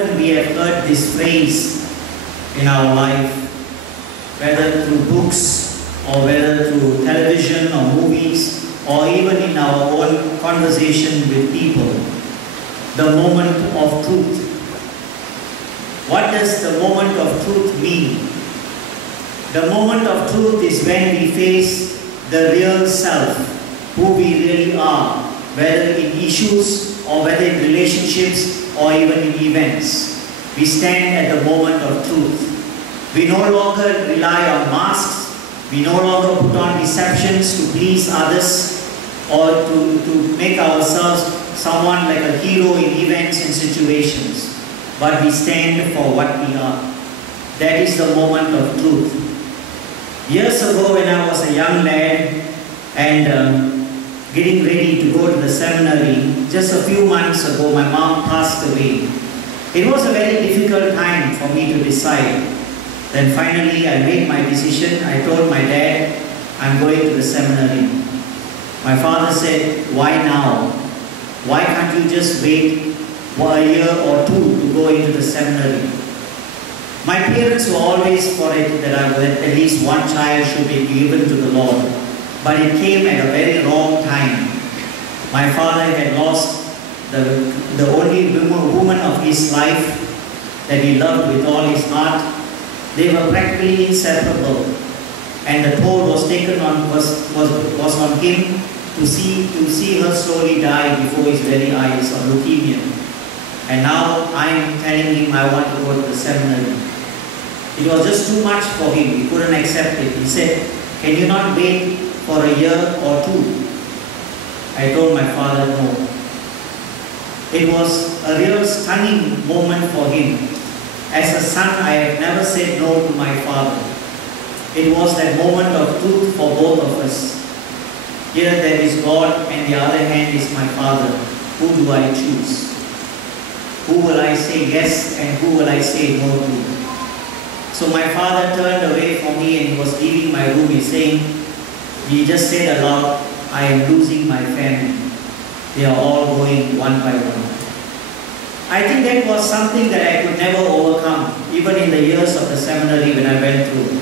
often we have heard this phrase in our life, whether through books or whether through television or movies or even in our own conversation with people. The moment of truth. What does the moment of truth mean? The moment of truth is when we face the real self, who we really are, whether in issues or whether in relationships or even in events. We stand at the moment of truth. We no longer rely on masks. We no longer put on deceptions to please others or to make ourselves someone like a hero in events and situations. But we stand for what we are. That is the moment of truth. Years ago when I was a young lad and getting ready to go to the seminary, just a few months ago my mom passed away. It was a very difficult time for me to decide. Then finally I made my decision. I told my dad, I'm going to the seminary. My father said, why now? Why can't you just wait for a year or two to go into the seminary? My parents were always for it that at least one child should be given to the Lord. But it came at a very wrong time. My father had lost the only woman of his life that he loved with all his heart. They were practically inseparable. And the toll was taken on was on him to see her slowly die before his very eyes of leukemia. And now I am telling him I want to go to the seminary. It was just too much for him. He couldn't accept it. He said, can you not wait for a year or two? I told my father no. It was a real stunning moment for him. As a son, I have never said no to my father. It was that moment of truth for both of us. Here there is God and the other hand is my father. Who do I choose? Who will I say yes and who will I say no to? So my father turned away from me and he was leaving my room. He just said aloud, I am losing my family. They are all going one by one. I think that was something that I could never overcome, even in the years of the seminary when I went through.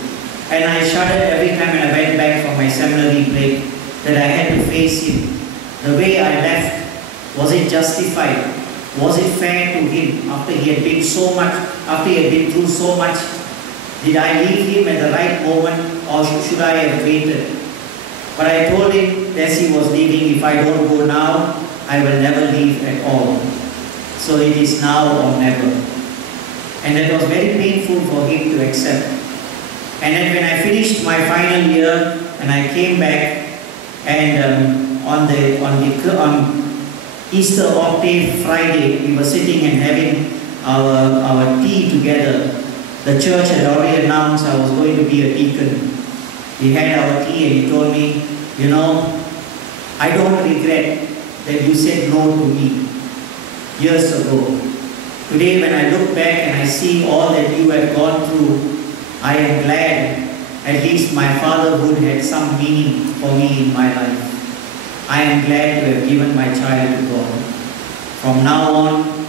And I shuddered every time when I went back from my seminary break that I had to face him. The way I left, was it justified? Was it fair to him after he had been through so much? Did I leave him at the right moment or should I have waited? But I told him as he was leaving, if I don't go now, I will never leave at all. So it is now or never. And that was very painful for him to accept. And then when I finished my final year and I came back and on Easter Octave Friday, we were sitting and having our tea together. The church had already announced I was going to be a deacon. We had our tea and he told me, you know, I don't regret that you said no to me years ago. Today when I look back and I see all that you have gone through, I am glad at least my fatherhood had some meaning for me in my life. I am glad to have given my child to God. From now on,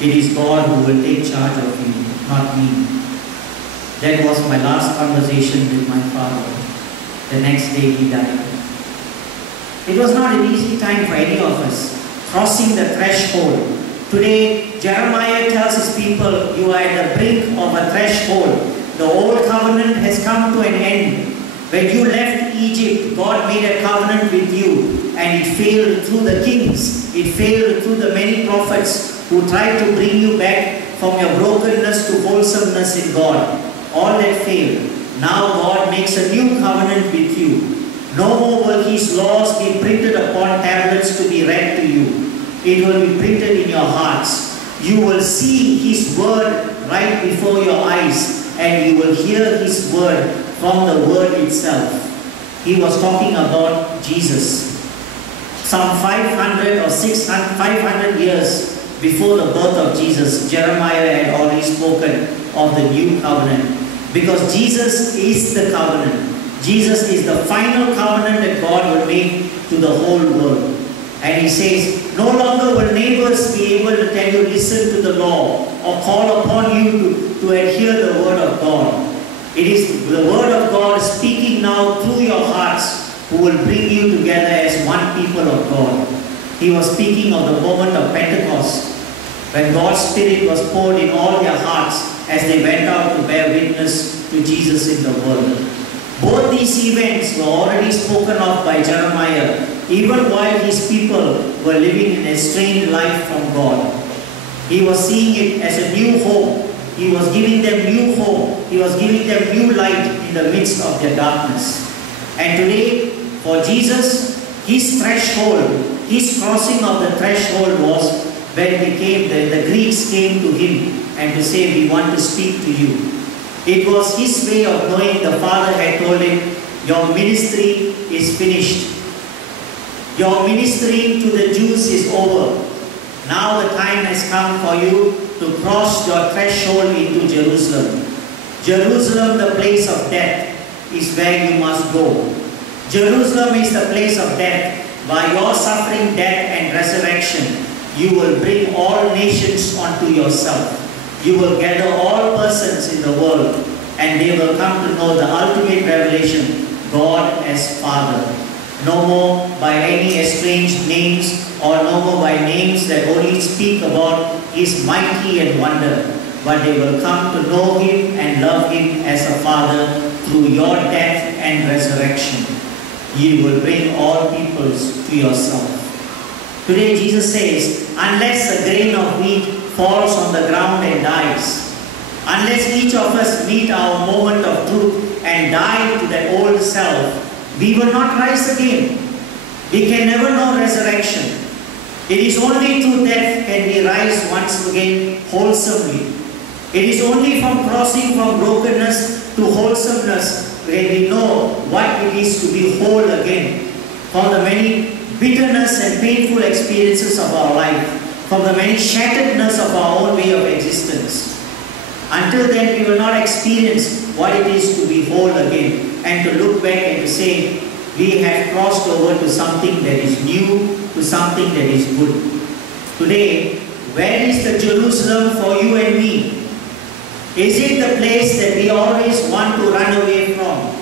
it is God who will take charge of him, not me. That was my last conversation with my father. The next day he died. It was not an easy time for any of us, crossing the threshold. Today, Jeremiah tells his people, you are at the brink of a threshold. The old covenant has come to an end. When you left Egypt, God made a covenant with you, and it failed through the kings. It failed through the many prophets who tried to bring you back from your brokenness to wholesomeness in God. All that failed. Now God makes a new covenant with you. No more will His laws be printed upon tablets to be read to you. It will be printed in your hearts. You will see His word right before your eyes, and you will hear His word from the word itself. He was talking about Jesus. Some 500 or 600, 500 years before the birth of Jesus, Jeremiah had already spoken of the new covenant. Because Jesus is the covenant. Jesus is the final covenant that God will make to the whole world. And He says, no longer will neighbors be able to tell you, listen to the law, or call upon you to adhere the word of God. It is the word of God speaking now through your hearts who will bring you together as one people of God. He was speaking of the moment of Pentecost, when God's Spirit was poured in all their hearts as they went out to bear witness to Jesus in the world. Both these events were already spoken of by Jeremiah, even while his people were living an estranged life from God. He was seeing it as a new hope. He was giving them new hope. He was giving them new light in the midst of their darkness. And today, for Jesus, his threshold, his crossing of the threshold was when the Greeks came to him and to say, we want to speak to you. It was his way of knowing the Father had told him, your ministry is finished. Your ministry to the Jews is over. Now the time has come for you to cross your threshold into Jerusalem. Jerusalem, the place of death, is where you must go. Jerusalem is the place of death. By your suffering, death and resurrection, you will bring all nations unto yourself. You will gather all persons in the world, and they will come to know the ultimate revelation, God as Father. No more by any estranged names, or no more by names that only speak about His mighty and wonder, but they will come to know Him and love Him as a Father through your death and resurrection. You will bring all peoples to yourself. Today Jesus says, unless a grain of wheat falls on the ground and dies, unless each of us meet our moment of truth and die to that old self, we will not rise again. We can never know resurrection. It is only through death can we rise once again wholesomely. It is only from crossing from brokenness to wholesomeness where we know what it is to be whole again. From the many bitterness and painful experiences of our life, from the many shatteredness of our own way of existence. Until then, we will not experience what it is to be whole again and to look back and to say, we have crossed over to something that is new, to something that is good. Today, where is the Jerusalem for you and me? Is it the place that we always want to run away from?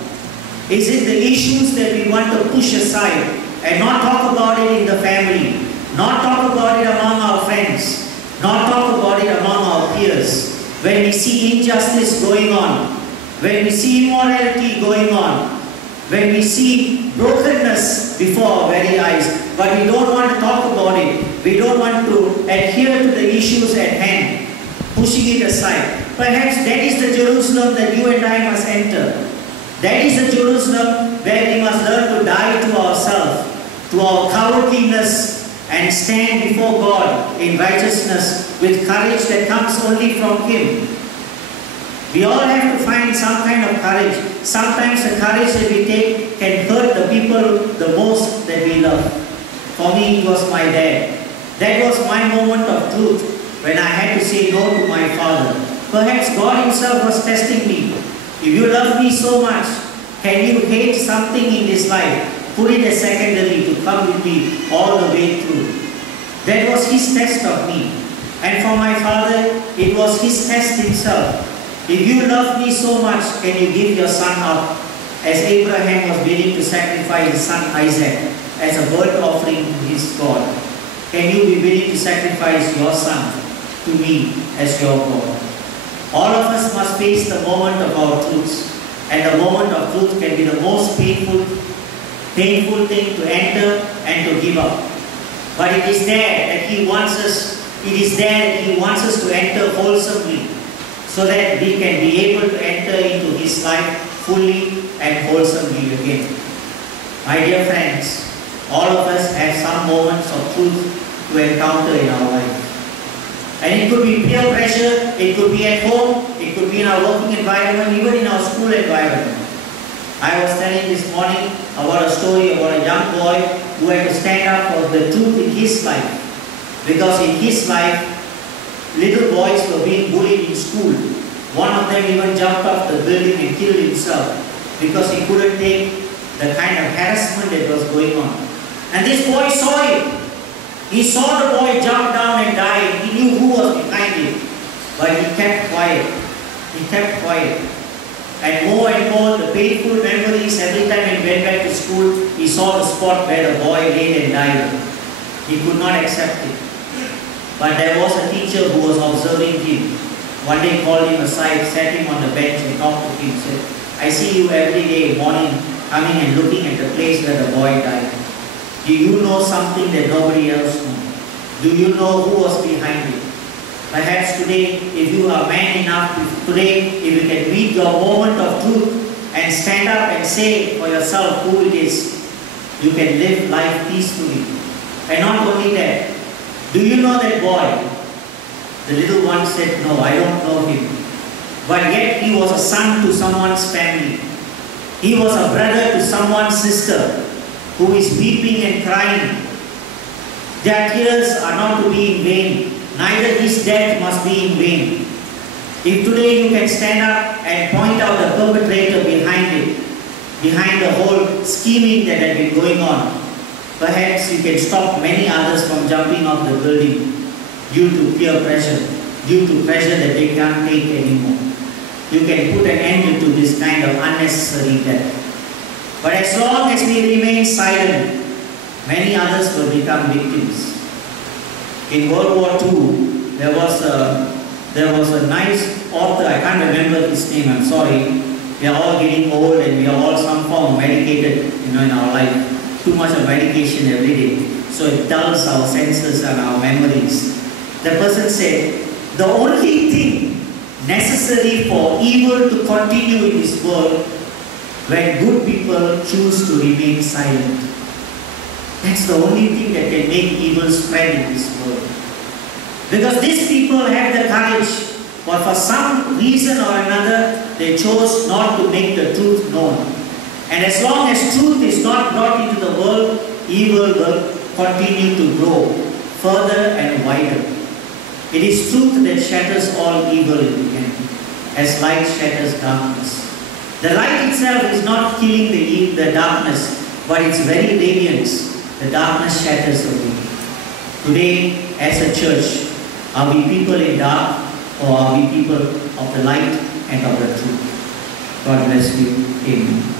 Is it the issues that we want to push aside and not talk about it in the family, not talk about it among our friends, not talk about it among our peers? When we see injustice going on, when we see immorality going on, when we see brokenness before our very eyes, but we don't want to talk about it, we don't want to adhere to the issues at hand, pushing it aside. Perhaps that is the Jerusalem that you and I must enter. That is the Jerusalem where we must learn to die to ourselves, to our cowardliness, and stand before God in righteousness with courage that comes only from Him. We all have to find some kind of courage. Sometimes the courage that we take can hurt the people the most that we love. For me, it was my dad. That was my moment of truth when I had to say no to my father. Perhaps God Himself was testing me. If you love me so much, can you hate something in this life? Put it as secondary to come with me all the way through. That was His test of me. And for my father, it was his test himself. If you love me so much, can you give your son up? As Abraham was willing to sacrifice his son Isaac as a burnt offering to his God, can you be willing to sacrifice your son to me as your God? All of us must face the moment of our truths, and the moment of truth can be the most painful thing to enter and to give up. But it is there that He wants us. It is there that He wants us to enter wholesomely, so that we can be able to enter into His life fully and wholesomely again. My dear friends, all of us have some moments of truth to encounter in our life. And it could be peer pressure, it could be at home, it could be in our working environment, even in our school environment. I was telling this morning about a story about a young boy who had to stand up for the truth in his life. Because in his life, little boys were being bullied in school. One of them even jumped off the building and killed himself because he couldn't take the kind of harassment that was going on. And this boy saw it. He saw the boy jump down and die. He knew who was behind it. But he kept quiet. He kept quiet. And more, the painful memories, every time he went back to school, he saw the spot where the boy lay and died. He could not accept it. But there was a teacher who was observing him. One day called him aside, sat him on the bench and talked to him. Said, I see you every day morning coming and looking at the place where the boy died. Do you know something that nobody else knows? Do you know who was behind it? Perhaps today, if you are man enough, today, if you can read your moment of truth and stand up and say for yourself who it is, you can live life peacefully. And not only that, do you know that boy? The little one said, no, I don't know him. But yet he was a son to someone's family. He was a brother to someone's sister who is weeping and crying. Their tears are not to be in vain. Neither his death must be in vain. If today you can stand up and point out the perpetrator behind it, behind the whole scheming that had been going on, perhaps you can stop many others from jumping off the building due to peer pressure, due to pressure that they can't take anymore. You can put an end to this kind of unnecessary death. But as long as we remain silent, many others will become victims. In World War II, there was a nice author, I can't remember his name, I'm sorry. We are all getting old and we are all some form of medicated, in our life. Too much of medication every day. So it dulls our senses and our memories. The person said, the only thing necessary for evil to continue in this world when good people choose to remain silent. That's the only thing that can make evil spread in this world. Because these people have the courage, but for some reason or another, they chose not to make the truth known. And as long as truth is not brought into the world, evil will continue to grow further and wider. It is truth that shatters all evil in the end, as light shatters darkness. The light itself is not killing the darkness, but its very radiance, the darkness shatters away. Today, as a church, are we people in dark, or are we people of the light and of the truth? God bless you. Amen.